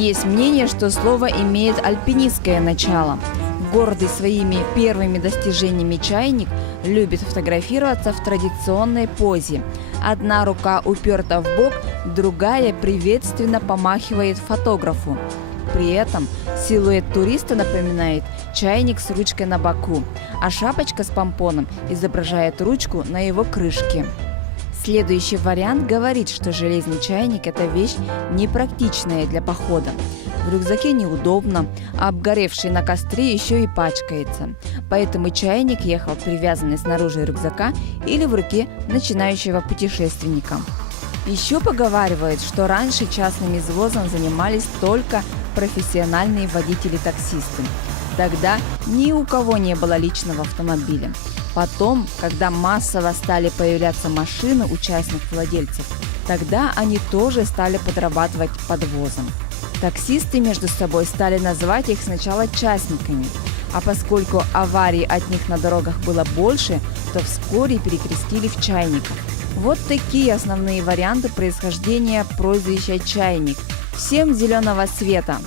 Есть мнение, что слово имеет альпинистское начало. Гордый своими первыми достижениями чайник любит фотографироваться в традиционной позе. Одна рука уперта в бок, другая приветственно помахивает фотографу. При этом силуэт туриста напоминает чайник с ручкой на боку, а шапочка с помпоном изображает ручку на его крышке. Следующий вариант говорит, что железный чайник – это вещь непрактичная для похода. В рюкзаке неудобно, а обгоревший на костре еще и пачкается. Поэтому чайник ехал привязанный снаружи рюкзака или в руке начинающего путешественника. Еще поговаривают, что раньше частным извозом занимались только профессиональные водители-таксисты. Тогда ни у кого не было личного автомобиля. Потом, когда массово стали появляться машины у частных владельцев, тогда они тоже стали подрабатывать подвозом. Таксисты между собой стали называть их сначала частниками, а поскольку аварий от них на дорогах было больше, то вскоре перекрестили в чайников. Вот такие основные варианты происхождения прозвища «чайник». Всем зеленого цвета!